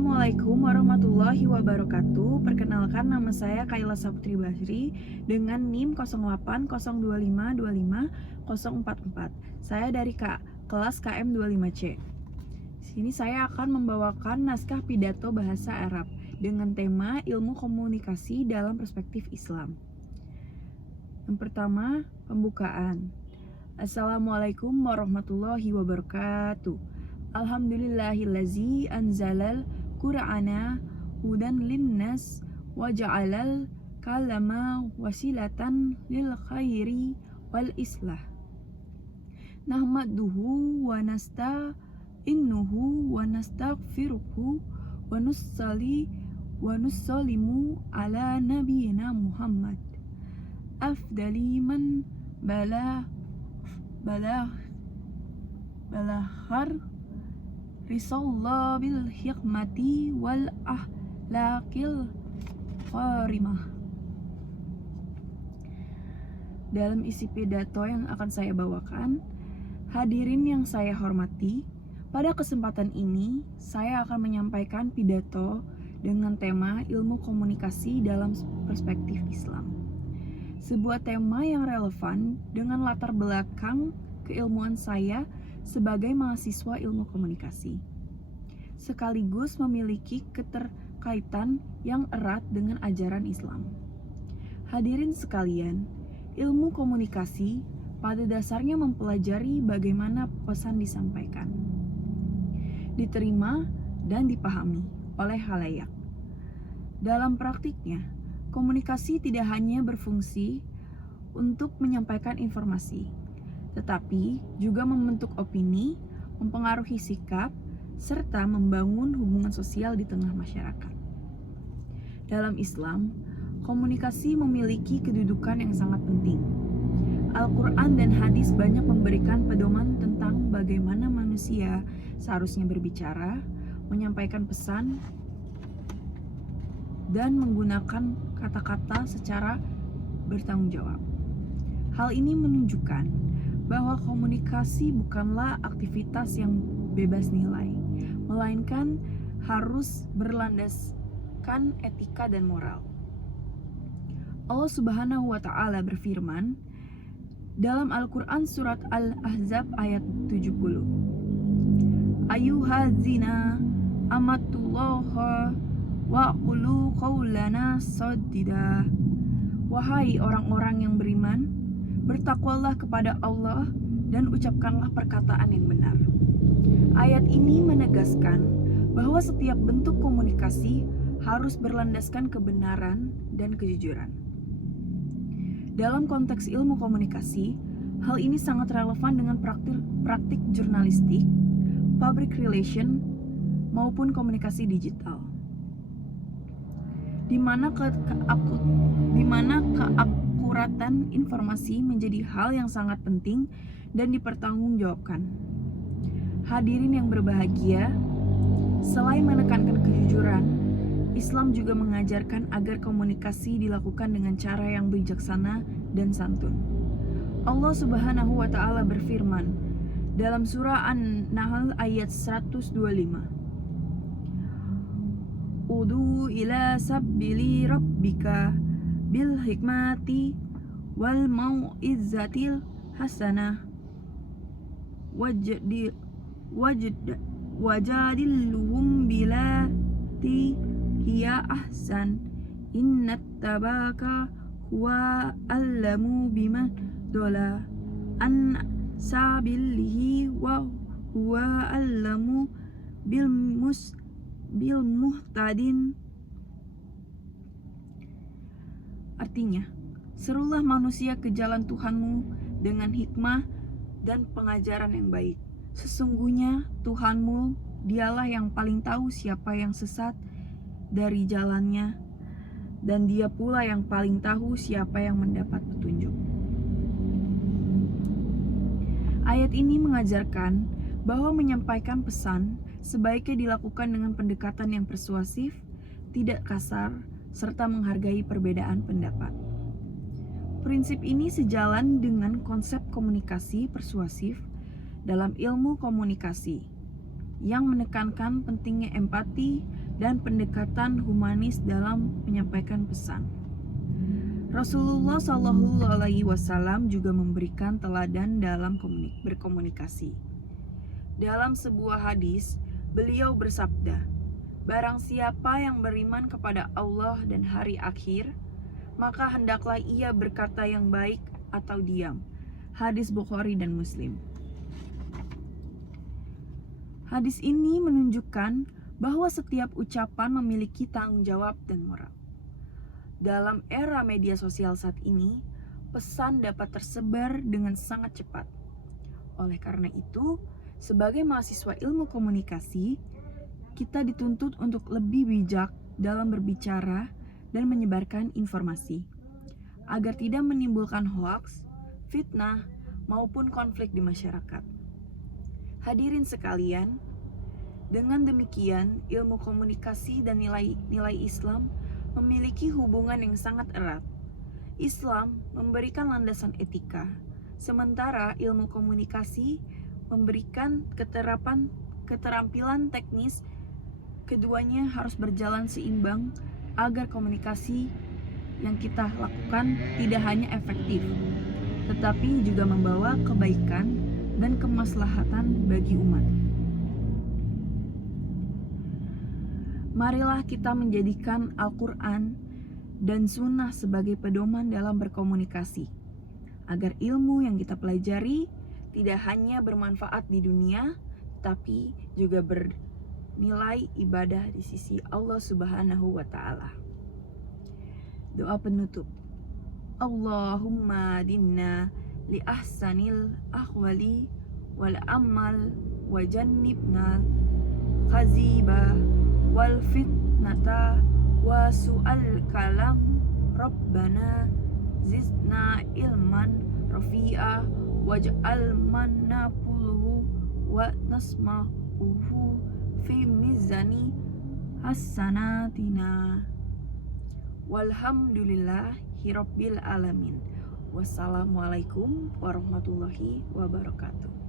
Assalamualaikum warahmatullahi wabarakatuh. Perkenalkan, nama saya Kaila Saputri Basri dengan NIM 0802525044. Saya dari kelas KM25C. Sini saya akan membawakan naskah pidato bahasa Arab dengan tema ilmu komunikasi dalam perspektif Islam. Yang pertama, pembukaan. Assalamualaikum warahmatullahi wabarakatuh. Alhamdulillahillazi anzalal Qur'ana hudan linnas wa ja'alal kalama wasilatan lil khairi wal islah. Nahmaduhu wa nasta'inuhu wa nastaghfiruhu wa nusallimu ala nabiyyina Muhammad afdali man balaghar risallah bil hikmati wal ahlakil karimah. Dalam isi pidato yang akan saya bawakan, hadirin yang saya hormati, pada kesempatan ini saya akan menyampaikan pidato dengan tema ilmu komunikasi dalam perspektif Islam. Sebuah tema yang relevan dengan latar belakang keilmuan saya sebagai mahasiswa ilmu komunikasi, sekaligus memiliki keterkaitan yang erat dengan ajaran Islam. Hadirin sekalian, ilmu komunikasi pada dasarnya mempelajari bagaimana pesan disampaikan, diterima, dan dipahami oleh khalayak. Dalam praktiknya, komunikasi tidak hanya berfungsi untuk menyampaikan informasi, tetapi juga membentuk opini, mempengaruhi sikap, serta membangun hubungan sosial di tengah masyarakat. Dalam Islam, komunikasi memiliki kedudukan yang sangat penting. Al-Quran dan hadis banyak memberikan pedoman tentang bagaimana manusia seharusnya berbicara, menyampaikan pesan, dan menggunakan kata-kata secara bertanggung jawab. Hal ini menunjukkan bahwa komunikasi bukanlah aktivitas yang bebas nilai, melainkan harus berlandaskan etika dan moral. Allah Subhanahu wa Ta'ala berfirman dalam Al-Quran surat Al-Ahzab ayat 70, Ayyuhadzina amatullaha wa qulu qawlana sadida. Wahai orang-orang yang beriman, bertakwalah kepada Allah dan ucapkanlah perkataan yang benar. Ayat ini menegaskan bahwa setiap bentuk komunikasi harus berlandaskan kebenaran dan kejujuran. Dalam konteks ilmu komunikasi, hal ini sangat relevan dengan praktik jurnalistik, public relation, maupun komunikasi digital, di mana keakuratan informasi menjadi hal yang sangat penting dan dipertanggungjawabkan. Hadirin yang berbahagia, selain menekankan kejujuran, Islam juga mengajarkan agar komunikasi dilakukan dengan cara yang bijaksana dan santun. Allah Subhanahu wa Ta'ala berfirman dalam surah An-Nahl ayat 125, Udu ila sabbili rabbika bil hikmati wal mau'izatil hasanah wajadilhum bilati hiya ahsan innat tabaka huwa allamu biman dola an sabilihi wa huwa allamu bil muhtadin. Artinya, serulah manusia ke jalan Tuhanmu dengan hikmah dan pengajaran yang baik. Sesungguhnya Tuhanmu, dialah yang paling tahu siapa yang sesat dari jalannya, dan dia pula yang paling tahu siapa yang mendapat petunjuk. Ayat ini mengajarkan bahwa menyampaikan pesan sebaiknya dilakukan dengan pendekatan yang persuasif, tidak kasar, serta menghargai perbedaan pendapat. Prinsip ini sejalan dengan konsep komunikasi persuasif dalam ilmu komunikasi yang menekankan pentingnya empati, dan pendekatan humanis dalam menyampaikan pesan. Rasulullah Shallallahu Alaihi Wasallam juga memberikan teladan dalam berkomunikasi. Dalam sebuah hadis, beliau bersabda, "Barang siapa yang beriman kepada Allah dan hari akhir, maka hendaklah ia berkata yang baik atau diam." Hadis Bukhari dan Muslim. Hadis ini menunjukkan bahwa setiap ucapan memiliki tanggung jawab dan moral. Dalam era media sosial saat ini, pesan dapat tersebar dengan sangat cepat. Oleh karena itu, sebagai mahasiswa ilmu komunikasi, kita dituntut untuk lebih bijak dalam berbicara dan menyebarkan informasi, agar tidak menimbulkan hoaks, fitnah, maupun konflik di masyarakat. Hadirin sekalian, dengan demikian, ilmu komunikasi dan nilai Islam memiliki hubungan yang sangat erat. Islam memberikan landasan etika, sementara ilmu komunikasi memberikan keterampilan teknis. Keduanya harus berjalan seimbang agar komunikasi yang kita lakukan tidak hanya efektif, tetapi juga membawa kebaikan dan kemaslahatan bagi umat. Marilah kita menjadikan Al-Quran dan Sunnah sebagai pedoman dalam berkomunikasi, agar ilmu yang kita pelajari tidak hanya bermanfaat di dunia, tapi juga bernilai ibadah di sisi Allah Subhanahu wa Ta'ala. Doa penutup. Allahumma dinna li ahsanil ahwali wal amal wa jannibna khaziba wal fitnata wa su'al kalam. Rabbana zidna ilman rafi'a waj'al manna puluhu wa nasma'uhu fi mizani hasanatina. Walhamdulillahi rabbil alamin. Wassalamualaikum warahmatullahi wabarakatuh.